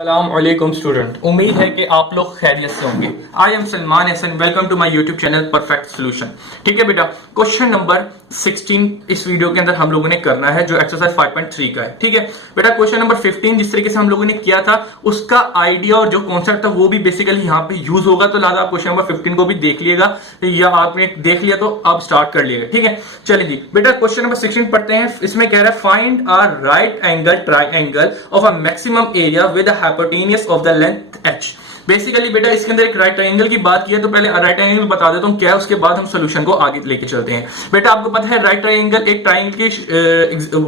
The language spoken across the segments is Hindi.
अस्सलामुअलैकुम स्टूडेंट, उम्मीद है कि आप लोग खैरियत से होंगे। I am Salman Hasan, welcome to my YouTube channel perfect solution. ठीक है बेटा, क्वेश्चन नंबर 16 इस वीडियो के अंदर हम लोगों ने करना है, जो एक्सरसाइज 5.3 का है। ठीक है बेटा, क्वेश्चन नंबर 15 जिस तरीके से हम लोगों ने किया था उसका आइडिया और जो कॉन्सेप्ट था वो भी बेसिकली यहाँ पे यूज होगा। तो लिहाजा आप क्वेश्चन नंबर 15 को भी देख लिएगा, या आपने देख लिया तो अब स्टार्ट कर लिएगा। ठीक है, चलिए जी बेटा, क्वेश्चन नंबर 16 पढ़ते हैं। इसमें कह रहा है find a right angle triangle of a maximum area with hypotenuse of the length h। Basically बेटा इसके अंदर एक राइट ट्रायंगल की बात की है, तो पहले राइट ट्रायंगल बता देता हूं क्या है, उसके बाद हम सॉल्यूशन को आगे लेके चलते हैं। बेटा आपको पता है राइट ट्रायंगल एक ट्रायंगल की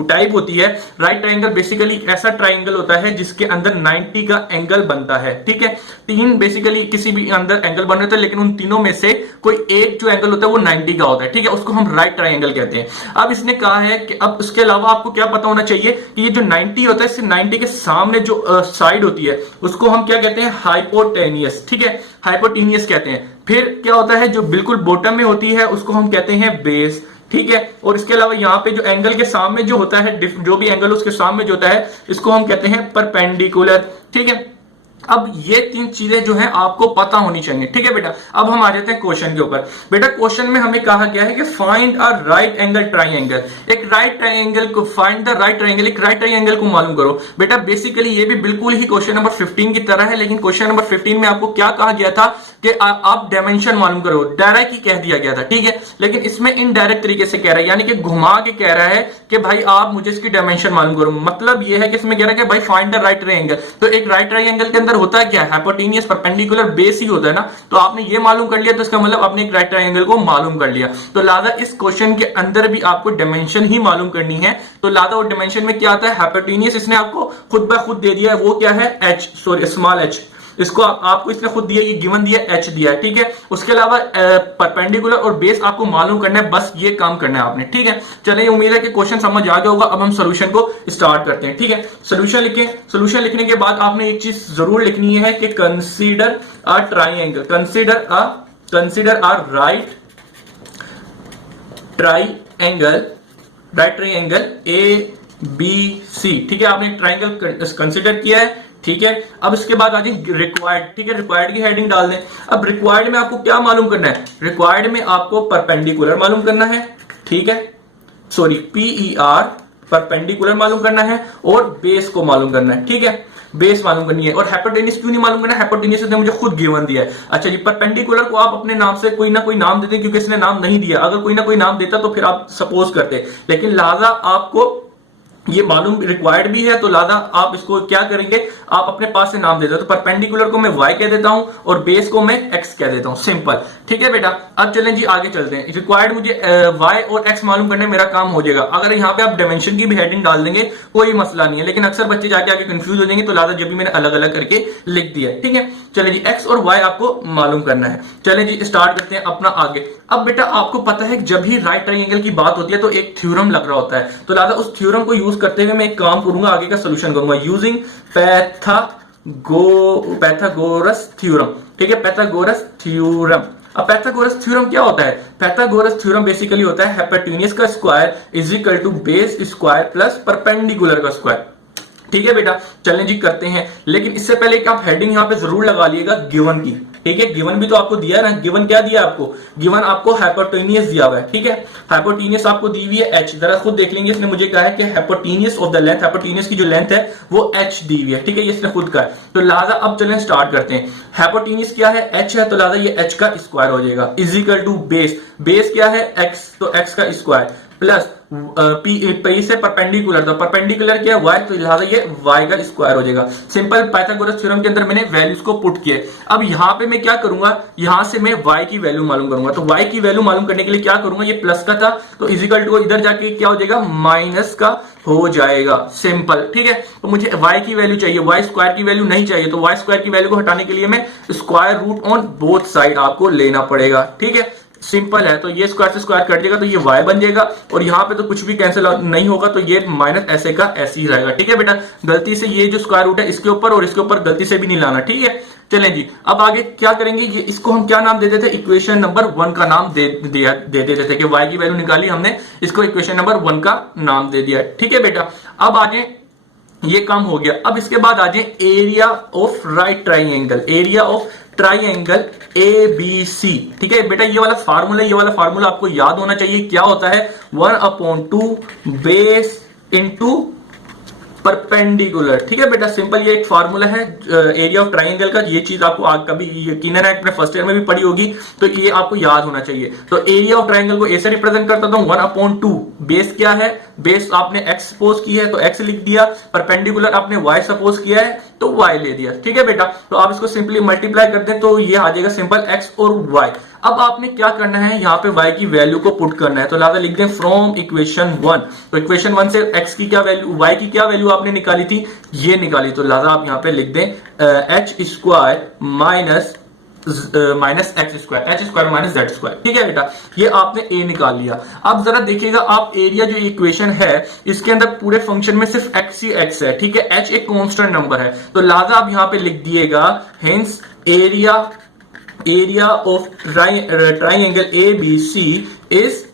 टाइप होती है। राइट ट्रायंगल बेसिकली ऐसा ट्रायंगल होता है जिसके अंदर 90 का एंगल बनता है। ठीक है, तीन बेसिकली किसी भी अंदर एंगल बन रहे थे, लेकिन उन तीनों में से कोई एक जो एंगल होता है वो 90 का होता है। ठीक है, उसको हम राइट ट्रायंगल कहते हैं। अब इसने कहा है कि अब उसके अलावा आपको क्या पता होना चाहिए कि ये जो 90 होता है, इससे 90 के सामने जो साइड होती है उसको हम क्या कहते हैं, हाइपोटेनियस। ठीक है, हाइपोटेनियस कहते हैं। फिर क्या होता है, जो बिल्कुल बॉटम में होती है उसको हम कहते हैं बेस। ठीक है, और इसके अलावा यहाँ पे जो एंगल के सामने जो होता है, जो भी एंगल उसके सामने जो होता है, इसको हम कहते हैं परपेंडिकुलर। ठीक है, अब ये तीन चीजें जो हैं आपको पता होनी चाहिए। ठीक है बेटा, अब हम आ जाते हैं क्वेश्चन के ऊपर। बेटा क्वेश्चन में हमें कहा गया है कि find a right angle triangle. एक राइट ट्रायंगल को फाइंड द राइट ट्रायंगल, एक राइट ट्रायंगल को मालूम करो। बेटा बेसिकली ये भी बिल्कुल ही क्वेश्चन नंबर 15 की तरह है, लेकिन क्वेश्चन नंबर 15 में आपको क्या कहा गया था कि आप डायमेंशन मालूम करो, डायरेक्ट ही कह दिया गया था। ठीक है, लेकिन इसमें इनडायरेक्ट तरीके से कह रहा है, यानी कि घुमा के कह रहा है कि भाई आप मुझे इसकी डायमेंशन मालूम करो। मतलब ये है कि इसमें कह रहा है कि भाई फाइंड द राइट ट्रायंगल। तो एक राइट ट्रायंगल के अंदर होता है क्या, हाइपोटेनियस परपेंडिकुलर बेस ही होता है ना। तो आपने ये मालूम कर लिया तो इसका मतलब आपने एक राइट ट्रायंगल को मालूम कर लिया। तो लिहाजा इस क्वेश्चन के अंदर भी आपको डायमेंशन ही मालूम करनी है। तो लिहाजा वो डायमेंशन में क्या आता है, हाइपोटेनियस इसने आपको खुद ब खुद दे दिया है, वो क्या है, h, सॉरी स्मॉल h। इसको आपको इसने खुद दिया, ये गिवन दिया, h दिया है। ठीक है, उसके अलावा परपेंडिकुलर और बेस आपको मालूम करना है, बस ये काम करना है आपने। ठीक है, चलिए उम्मीद है कि क्वेश्चन समझ आ गया होगा। अब हम सॉल्यूशन को स्टार्ट करते हैं। ठीक है, सॉल्यूशन लिखें। सॉल्यूशन लिखने के बाद आपने एक चीज जरूर लिखनी है कि consider a triangle, consider a right triangle ABC। ठीक है, आपने ट्रायंगल कंसीडर किया है। ठीक है, अब इसके बाद आ जाए रिक्वायर्ड। ठीक है, रिक्वायर्ड की हेडिंग डाल दें। अब रिक्वायर्ड में आपको क्या मालूम करना है, रिक्वायर्ड में आपको परपेंडिकुलर मालूम करना है। ठीक है, सॉरी PER परपेंडिकुलर मालूम करना है, और बेस को मालूम करना है। ठीक है, बेस मालूम करनी है। और हाइपोटेन्यूज क्यों नहीं मालूम करना, हाइपोटेन्यूज ने मुझे खुद गिवन दिया है। अच्छा जी, परपेंडिकुलर को आप अपने नाम से कोई ना कोई नाम देते, क्योंकि इसने नाम नहीं दिया। अगर कोई ना कोई नाम देता तो फिर आप सपोज करते, लेकिन लिहाजा आपको ये मालूम रिक्वायर्ड भी है, तो लिहाजा आप इसको क्या करेंगे, आप अपने पास से नाम देते हो। तो परपेंडिकुलर को मैं y कह देता हूं और बेस को मैं x कह देता हूं, सिंपल। ठीक है बेटा, अब चलें जी आगे चलते हैं। रिक्वायर्ड मुझे y और x मालूम करने मेरा काम हो जाएगा। अगर यहाँ पे आप डायमेंशन की भी हेडिंग डाल देंगे कोई मसला नहीं है, लेकिन अक्सर बच्चे जाके आगे कंफ्यूज हो जाएंगे, तो लिहाजा जब भी मैंने अलग अलग करके लिख दिया। ठीक है, चले जी x और y आपको मालूम करना है। चले जी स्टार्ट करते हैं अपना आगे। अब बेटा आपको पता है जब भी राइट ट्रायंगल की बात होती है तो एक थ्योरम लग रहा होता है, तो लिहाजा उस थ्योरम को यूज करते हुए मैं एक काम करूंगा, आगे का सोल्यूशन करूंगा यूजिंग पैथागोरस थ्योरम। ठीक है, पैथागोरस थ्योरम। अब पैथागोरस थ्योरम क्या होता है, पैथागोरस थ्योरम बेसिकली होता है हाइपोटेन्यूज का square is equal to base square plus perpendicular का स्क्वायर। ठीक है बेटा, चलें जी करते हैं, लेकिन इससे पहले एक आप हेडिंग यहां पे जरूर लगा लिएगा गिवन की। ठीक है, गिवन भी तो आपको दिया है ना, गिवन क्या दिया आपको, गिवन आपको हाइपोटेनियस दिया हुआ है। ठीक है, हाइपोटेनियस आपको दी हुई है h, जरा खुद देख लेंगे, इसने मुझे कहा है कि hypotenuse of the length, hypotenuse की जो लेंथ है वो h दी हुई है। ठीक है, ये इसने खुद कहा है। तो लिहाजा अब चलें स्टार्ट करते हैं। हाइपोटेनियस क्या है, h है, तो लिहाजा ये h का स्क्वायर हो जाएगा is equal to base, base क्या है x, तो x का स्क्वायर प्लस पी से परपेंडिकुलर, तो परपेंडिकुलर क्या है y, तो लिहाजा ये y का स्क्वायर हो जाएगा। सिंपल पाइथागोरस थ्योरम के अंदर मैंने वैल्यूज को पुट किए। अब यहां पे मैं क्या करूंगा, यहां से मैं y की वैल्यू मालूम करूंगा। तो y की वैल्यू मालूम करने के लिए क्या करूंगा, ये प्लस का था तो इजिकल टू इधर जाके क्या हो जाएगा, माइनस का हो जाएगा, सिंपल। ठीक है, तो मुझे y की वैल्यू चाहिए, y स्क्वायर की वैल्यू नहीं चाहिए, तो y स्क्वायर की वैल्यू को हटाने के लिए मैं square root on both side आपको लेना पड़ेगा। ठीक है, सिंपल है। तो ये स्क्वायर से स्क्वायर कट जाएगा तो ये y बन जाएगा, और यहाँ पे तो कुछ भी कैंसिल नहीं होगा, तो ये माइनस ऐसे का ऐसे ही रहेगा। ठीक है बेटा, गलती से ये जो स्क्वायर रूट है इसके ऊपर और इसके ऊपर गलती से भी नहीं लाना। ठीक है, चलें जी अब आगे क्या करेंगे, ये इसको हम क्या नाम दे देते थे, इक्वेशन नंबर 1 का नाम दे देते थे कि y की वैल्यू निकाली हमने, इसको इक्वेशन नंबर 1 का नाम दे दिया। ठीक है बेटा, अब आगे ये काम हो गया। अब इसके बाद आ जाए area of right triangle, area of triangle A B C. ठीक है बेटा, ये वाला फार्मूला आपको याद होना चाहिए। क्या होता है? 1/2 बेस इंटू परपेंडिकुलर। ठीक है बेटा, सिंपल ये एक फार्मूला है एरिया ऑफ ट्राइंगल का। ये चीज आपको आज कभी यकीनन अपने फर्स्ट ईयर में भी पढ़ी होगी, तो ये आपको याद होना चाहिए। तो एरिया ऑफ ट्राइंगल को ऐसे रिप्रेजेंट करता हूं 1/2। बेस क्या है? बेस आपने x सपोज की है तो x लिख दिया, परपेंडिकुलर आपने y सपोज किया है तो y ले दिया। ठीक है बेटा, तो आप इसको सिंपली मल्टीप्लाई कर दें तो ये आ जाएगा सिंपल x और y। अब आपने क्या करना है, यहाँ पे y की वैल्यू को पुट करना है, तो लिहाजा लिख दें फ्रॉम इक्वेशन 1। तो इक्वेशन 1 से x की क्या वैल्यू, y की क्या वैल्यू आपने निकाली थी, ये निकाली, तो लिहाजा आप यहाँ पे लिख दें h square minus X square minus Z square. ठीक है बेटा, ये आपने a निकाल लिया। अब जरा देखिएगा आप, एरिया जो इक्वेशन है इसके अंदर पूरे फंक्शन में सिर्फ x ही x है। ठीक है, h एक कांस्टेंट नंबर है, तो लिहाजा आप यहां पे लिख दिएगा hence area of triangle A B C is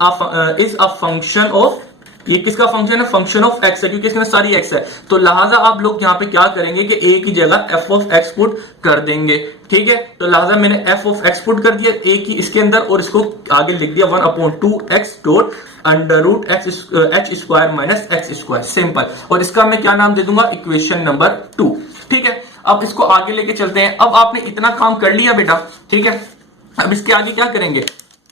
a function of, ये किसका फंक्शन है? फंक्शन ऑफ एक्स है, क्योंकि इसके अंदर सारी एक्स है। तो लिहाजा आप लोग यहाँ पे क्या करेंगे कि ए की जगह एफ ऑफ एक्स पुट कर देंगे। ठीक है, तो लिहाजा मैंने एफ ऑफ एक्स पुट कर दिया ए की इसके अंदर, और इसको आगे लिख दिया 1/2 X dot under root H square minus X square, simple. और इसका मैं क्या नाम दे दूंगा? Equation number 2। ठीक है, अब इसको आगे लेके चलते हैं। अब आपने इतना काम कर लिया बेटा, ठीक है, अब इसके आगे क्या करेंगे?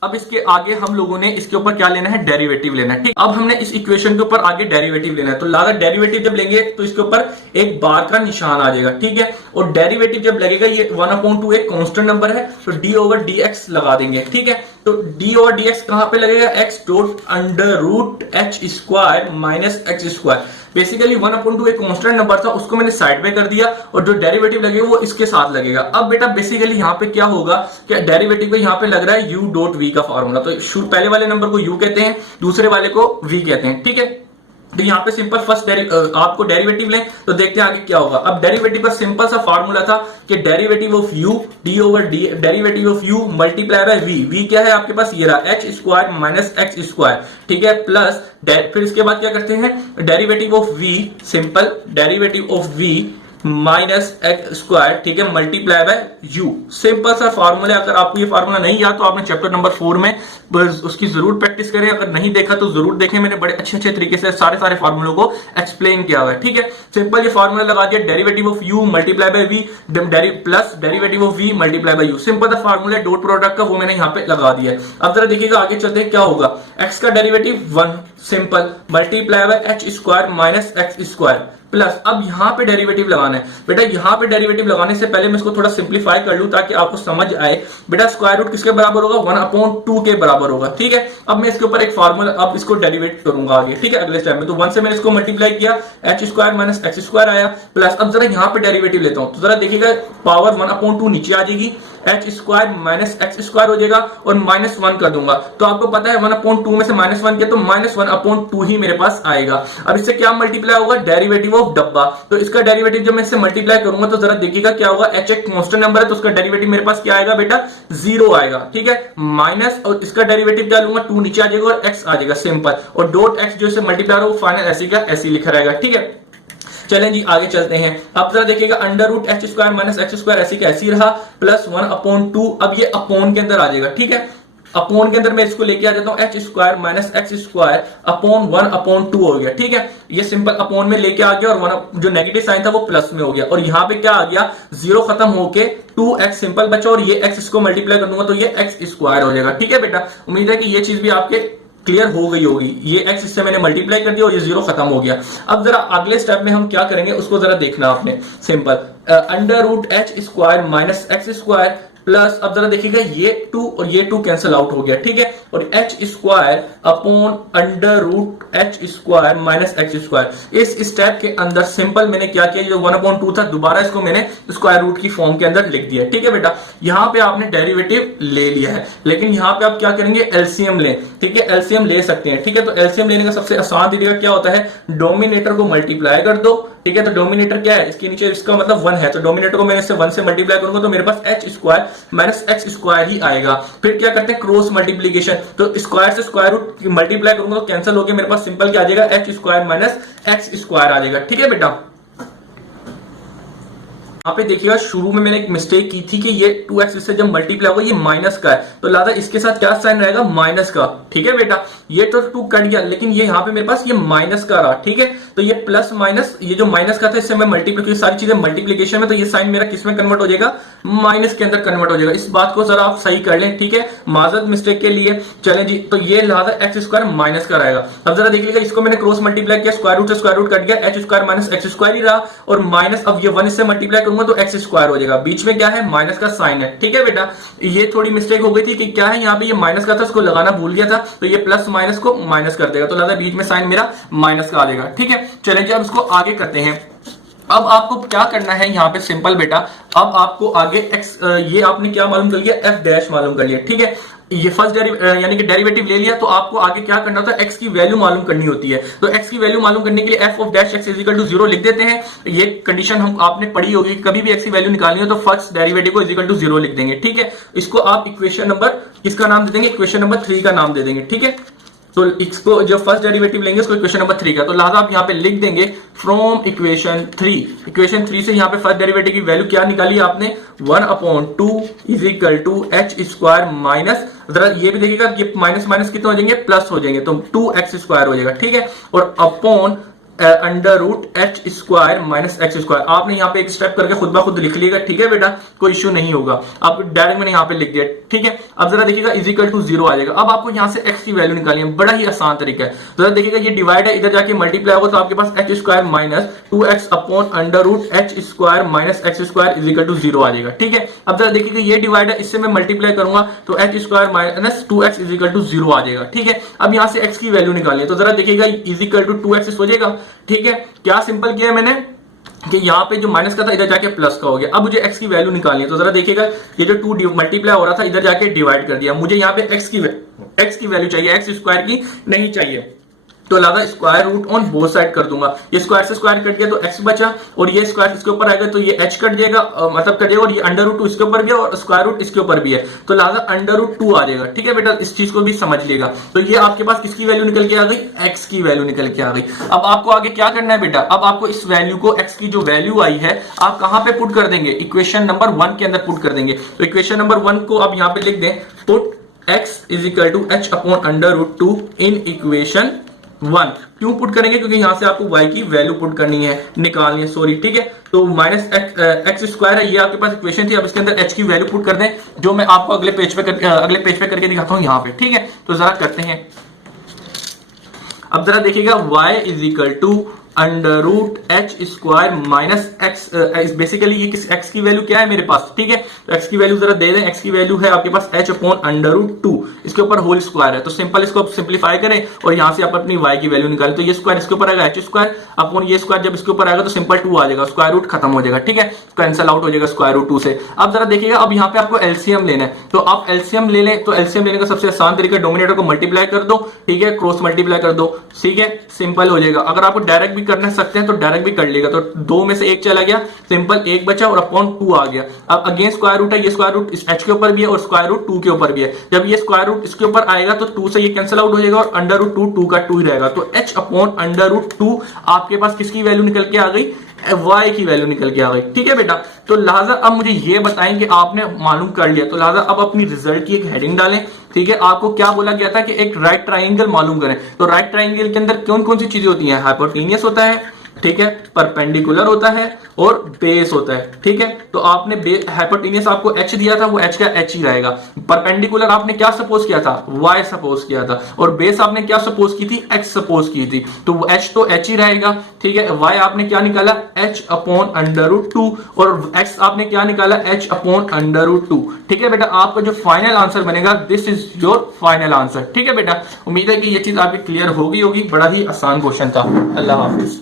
अब इसके आगे हम लोगों ने इसके ऊपर क्या लेना है? डेरिवेटिव लेना है। ठीक, अब हमने इस इक्वेशन के ऊपर आगे डेरिवेटिव लेना है, तो लाजा डेरिवेटिव जब लेंगे तो इसके ऊपर एक बार का निशान आ जाएगा। ठीक है, और डेरिवेटिव जब लगेगा, ये 1/2 एक कांस्टेंट नंबर है, तो डी ओवर डी एक्स लगा देंगे। ठीक है, तो डी ओवर डी एक्स कहां पे लगेगा? X dot under root H square minus X square. Basically 1/2 एक कांस्टेंट नंबर था, उसको मैंने साइड में कर दिया, और जो डेरिवेटिव लगेगा वो इसके साथ लगेगा। अब बेटा बेसिकली यहाँ पे क्या होगा कि डेरिवेटिव को यहाँ पे लग रहा है u डॉट v का फॉर्मूला, तो पहले वाले नंबर को u कहते हैं, दूसरे वाले को v कहते हैं। ठीक है, तो यहाँ पे सिंपल फर्स्ट आपको डेरिवेटिव लें तो देखते हैं आगे क्या होगा। अब डेरिवेटिव का सिंपल सा फॉर्मूला था कि derivative of u D over D, derivative of u multiply by v क्या है आपके पास? ये रहा h square minus X square. ठीक है, प्लस फिर इसके बाद क्या करते हैं? Derivative of v, simple derivative of v minus X square, ठीक है, मल्टीप्लाई बाय u। सिंपल सा फार्मूला। अगर आपको ये फार्मूला नहीं याद तो आपने चैप्टर नंबर 4 में उसकी जरूर प्रैक्टिस करें, अगर नहीं देखा तो जरूर देखें, मैंने बड़े अच्छे तरीके से सारे फार्मूलों को एक्सप्लेन किया हुआ है। ठीक है, सिंपल ये फार्मूला लगा दिया, derivative of u multiply by v plus derivative of v multiply by u। Simple सा फार्मूला डॉट प्रोडक्ट का, वो मैंने यहाँ पे लगा दिया है। अब जरा देखिएगा आगे चलते हैं क्या होगा। x का derivative 1 simple multiply by H square minus X square plus, अब यहां पे डेरिवेटिव लगाना है बेटा। यहां पे डेरिवेटिव लगाने से पहले मैं इसको थोड़ा सिंप्लीफाई कर लूं ताकि आपको समझ आए। बेटा स्क्वायर रूट किसके बराबर होगा? 1/2 के बराबर होगा। ठीक है, अब मैं इसके ऊपर एक फार्मूला, अब इसको डेरिवेट करूंगा आगे। ठीक है, अगले स्टेप में। तो 1 से मैंने इसको मल्टीप्लाई किया, H square minus X square आया, प्लस अब जरा यहां पे डेरिवेटिव लेता हूं, तो जरा देखिएगा पावर 1/2 नीचे आ जाएगी, H square minus X square हो जाएगा, और -1 कर दूंगा। तो आपको पता है 1/2 में से -1 किया तो -1/2 ही मेरे पास आएगा। अब इससे क्या मल्टीप्लाई होगा? डेरिवेटिव ऑफ डब्बा। तो इसका डेरिवेटिव जब मैं इससे मल्टीप्लाई करूंगा तो जरा देखिएगा क्या होगा। एच एक कांस्टेंट नंबर है, तो उसका डेरिवेटिव मेरे पास क्या आएगा बेटा? 0 आएगा। ठीक है, माइनस, और इसका डेरिवेटिव क्या लूंगा? 2 नीचे आ जाएगा और x आ जाएगा, सिंपल। और डॉट x जो इससे मल्टीप्लाई हो फाइनल ऐसे का ऐसे लिखा रहेगा। ठीक है, चलें जी आगे चलते हैं। अब जरा देखिएगा under root H square minus X square ऐसी का ऐसी रहा, प्लस 1/2। अब ये अपोन के अंदर आ जाएगा। ठीक है, अपोन के अंदर मैं इसको लेके आ जाता हूं, H square minus X square upon 1/2 हो गया। ठीक है, ये सिंपल अपोन में लेके आ गया, और जो नेगेटिव साइन था वो प्लस में हो गया, और यहां पे क्या आ गया? 0 खत्म होके 2x सिंपल बचा, और ये x इसको मल्टीप्लाई कर दूंगा तो ये एक्स स्क्वायर हो जाएगा। ठीक है बेटा, उम्मीद है कि ये चीज भी आपके क्लियर हो गई होगी। ये x इससे मैंने मल्टीप्लाई कर दिया और ये 0 खत्म हो गया। अब जरा अगले स्टेप में हम क्या करेंगे उसको जरा देखना आपने। Simple under root H square minus X square plus, अब जरा देखिएगा ये 2 और ये 2 कैंसिल आउट हो गया। ठीक है, और H square upon under root H square minus X square. इस स्टेप के अंदर सिंपल मैंने क्या किया, जो 1/2 था दोबारा इसको मैंने स्क्वायर रूट की फॉर्म के अंदर लिख दिया। ठीक है बेटा, यहां पे आपने डेरिवेटिव ले लिया है, लेकिन यहां पे आप क्या करेंगे? एलसीएम लें। ठीक है, एलसीएम ले सकते हैं। ठीक है, तो एलसीएम लेने का सबसे आसान तरीका क्या होता है? डोमिनेटर को मल्टीप्लाई कर दो, ठीक है। तो डोमिनेटर क्या है, इसके नीचे इसका मतलब 1 है, तो डोमिनेटर को मैंने इससे 1 से मल्टीप्लाई करूंगा तो मेरे पास H square minus X square ही आएगा। फिर क्या करते हैं क्रॉस मल्टीप्लीकेशन, तो स्क्वायर से स्क्वायर रूट मल्टीप्लाई करूंगा तो कैंसिल हो गया, मेरे पास सिंपल क्या आ जाएगा H square minus X square आ जाएगा। ठीक है बेटा, यहाँ पे देखिएगा शुरू में मैंने एक मिस्टेक की थी कि ये 2x से जब मल्टीप्लाई होगा ये माइनस का है, तो लिहाजा इसके साथ क्या साइन रहेगा माइनस का। ठीक है बेटा, ये तो 2 कट गया, लेकिन ये यहाँ पे मेरे पास ये माइनस का रहा। ठीक है, तो ये प्लस माइनस, ये जो माइनस का था इससे मैं मल्टीप्लाई, सारी चीजें मल्टीप्लीकेशन में, तो ये साइन मेरा किस में कन्वर्ट हो जाएगा, माइनस के अंदर कन्वर्ट हो जाएगा। इस बात को जरा आप सही कर लें। ठीक है, माजरत मिस्टेक के लिए। चलें जी, तो ये लिहाजा एक्स स्क्वायर माइनस का रहेगा। अब जरा देख लीजिएगा, इसको मैंने क्रॉस मल्टीप्लाई किया, स्क्वायर रूट से स्क्वायर रूट कट गया, H square minus X square ही रहा, और माइनस अब ये 1 इससे मल्टीप्लाई करूंगा तो एक्स स्क्वायर हो जाएगा। बीच में क्या है, माइनस का साइन है। ठीक है बेटा, ये थोड़ी मिस्टेक हो गई थी कि क्या है, यहाँ पे ये माइनस का था, उसको लगाना भूल गया था, तो ये प्लस माइनस को माइनस कर देगा, तो लिहाजा बीच में साइन मेरा माइनस का आ जाएगा। ठीक है, चलेंगे अब इसको आगे करते हैं। अब आपको क्या करना है यहाँ पे सिंपल बेटा, अब आपको आगे x, ये आपने क्या मालूम कर लिया, f डैश मालूम कर लिया। ठीक है, ये फर्स्ट यानी कि डेरिवेटिव ले लिया, तो आपको आगे क्या करना होता है, x की वैल्यू मालूम करनी होती है। तो x की वैल्यू मालूम करने के लिए f of dash x is equal to 0 लिख देते हैं। ये कंडीशन हम आपने पढ़ी होगी, कभी भी x की वैल्यू निकालनी हो तो फर्स्ट डेरिवेटिव को इज इक्वल टू 0 लिख देंगे। ठीक है, इसको आप इक्वेशन नंबर किसका नाम दे देंगे, इक्वेशन नंबर 3 का नाम दे देंगे। ठीक है, तो इसको जो फर्स्ट डेरिवेटिव लेंगे उसको इक्वेशन नंबर 3 का, तो लिहाजा आप यहाँ पे लिख देंगे फ्रॉम इक्वेशन 3। इक्वेशन 3 से यहाँ पे फर्स्ट डेरिवेटिव की वैल्यू क्या निकाली आपने, 1/2 is equal to H square minus, जरा ये भी देखिएगा ये माइनस माइनस कितने हो जाएंगे, प्लस हो जाएंगे, तो 2x स्क्वायर हो जाएगा। ठीक है, और upon under root H square minus X square. आपने यहाँ पे एक स्टेप करके खुद ब खुद लिख लिएगा। ठीक है बेटा, कोई इश्यू नहीं होगा, आप डायरेक्ट मैंने यहाँ पे लिख दिया। ठीक है, अब जरा देखिएगा इज इक्वल टू 0 आ जाएगा। अब आपको यहाँ से x की वैल्यू निकालनी है, बड़ा ही आसान तरीका है। जरा देखिएगा ये डिवाइड है, इधर जाके मल्टीप्लाई होगा तो आपके पास H square minus 2x upon under root H square minus X square is equal to 0 आ जाएगा। ठीक है, अब जरा देखिएगा ये डिवाइड है, इससे मैं मल्टीप्लाई करूंगा तो H square minus 2x is equal to 0 आ जाएगा। ठीक है, अब यहाँ से x की वैल्यू निकालनी है, तो जरा देखिएगा इज इक्वल टू 2x हो जाएगा। ठीक है, क्या सिंपल किया मैंने कि यहाँ पे जो माइनस का था इधर जाके प्लस का हो गया। अब मुझे x की वैल्यू निकालनी है, तो जरा देखिएगा ये जो 2 मल्टीप्लाई हो रहा था इधर जाके डिवाइड कर दिया, मुझे यहाँ पे x की वैल्यू चाहिए, एक्स स्क्वायर की नहीं चाहिए, तो लिहाजा square root on both side कर दूंगा। ये स्क्वायर से स्क्वायर कट गया तो x बचा, और ये स्क्वायर इसके ऊपर आएगा तो ये h कट जाएगा, मतलब कट जाएगा, और ये अंडर रूट 2 इसके ऊपर गया और स्क्वायर रूट इसके ऊपर भी है, तो लिहाजा अंडर रूट 2 आ जाएगा। ठीक है बेटा, इस चीज को भी समझ लिएगा। तो ये आपके पास किसकी वैल्यू निकल के आ गई, x की वैल्यू निकल के आ गई। अब आपको आगे क्या करना है बेटा, अब आपको इस वैल्यू को, x की जो वैल्यू आई है आप कहां पे पुट कर देंगे, इक्वेशन नंबर 1 के अंदर पुट कर देंगे। तो इक्वेशन नंबर 1 को आप यहाँ पे लिख दें, put x is equal to H upon under root 2 in equation 1। क्यों पुट करेंगे, क्योंकि यहां से आपको y की वैल्यू पुट करनी है, निकालनी है, सॉरी। ठीक है, तो माइनस एक्स स्क्वायर है, ये आपके पास इक्वेशन थी, अब इसके अंदर h की वैल्यू पुट कर दें, जो मैं आपको अगले पेज पे करके दिखाता हूं यहाँ पे। ठीक है, तो जरा करते हैं। अब जरा देखिएगा y is equal to under root H square minus X, basically ये किस x की वैल्यू क्या है मेरे पास। ठीक है, तो x की वैल्यू जरा दे दें, x की वैल्यू है आपके पास h अपॉन अंडर रूट 2, इसके ऊपर होल स्क्वायर है, तो सिंपल इसको सिंप्लीफाई करें और यहां से आप अपनी y की वैल्यू निकालें, तो ये स्क्वायर इसके ऊपर आएगा h स्क्वायर अपॉन ये स्क्वायर, जब इसके ऊपर आएगा तो सिंपल 2 आ जाएगा, स्क्वायर रूट खत्म हो जाएगा। ठीक है, कैंसल आउट हो जाएगा स्क्वायर रूट 2 से। अब जरा देखिएगा, अब यहाँ पे आपको एलसीएम लेना है, तो आप एलसीएम ले लें, तो एलसीएम लेने का सबसे आसान तरीका डोमिनेटर को मल्टीप्लाई कर दो। ठीक है, क्रॉस मल्टीप्लाई कर दो, ठीक है, सिंपल हो जाएगा। अगर आपको डायरेक्ट भी करना सकते हैं तो डायरेक्ट भी कर लेगा, तो 2 में से 1 चला गया, सिंपल 1 बचा और अपॉन 2 आ गया। अब अगेन स्क्वायर रूट है, ये स्क्वायर रूट इस h के ऊपर भी है और स्क्वायर रूट 2 के ऊपर भी है, जब ये स्क्वायर रूट इसके ऊपर आएगा तो 2 से ये कैंसिल आउट हो जाएगा और अंडर रूट 2 का 2 ही रहेगा, तो h अपॉन अंडर रूट 2 आपके पास किसकी वैल्यू निकल के आ गई, y की वैल्यू निकल के आ गई। ठीक है बेटा, तो लिहाजा अब मुझे ये बताएं कि आपने मालूम कर लिया, तो लिहाजा अब अपनी रिजल्ट की एक हेडिंग डालें। ठीक है, आपको क्या बोला गया था कि एक राइट ट्राइंगल मालूम करें, तो राइट ट्राइंगल के अंदर कौन कौन सी चीजें होती हैं, हाइपोटेन्यूस होता है, ठीक है, परपेंडिकुलर होता है और बेस होता है। ठीक है, तो आपने हाइपोटेन्यूस आपको h दिया था, वो h का h ही रहेगा। परपेंडिकुलर आपने क्या सपोज किया था, y सपोज किया था, और बेस आपने क्या सपोज की थी, x सपोज की थी, तो h तो h ही रहेगा। ठीक है, y आपने क्या निकाला, h अपॉन अंडर रूट 2, और x आपने क्या निकाला, h अपॉन अंडर रूट 2। ठीक है बेटा, आपका जो फाइनल आंसर बनेगा, this is your final answer. ठीक है बेटा, उम्मीद है कि ये चीज आपकी क्लियर होगी, बड़ा ही आसान क्वेश्चन था। अल्लाह हाफिज।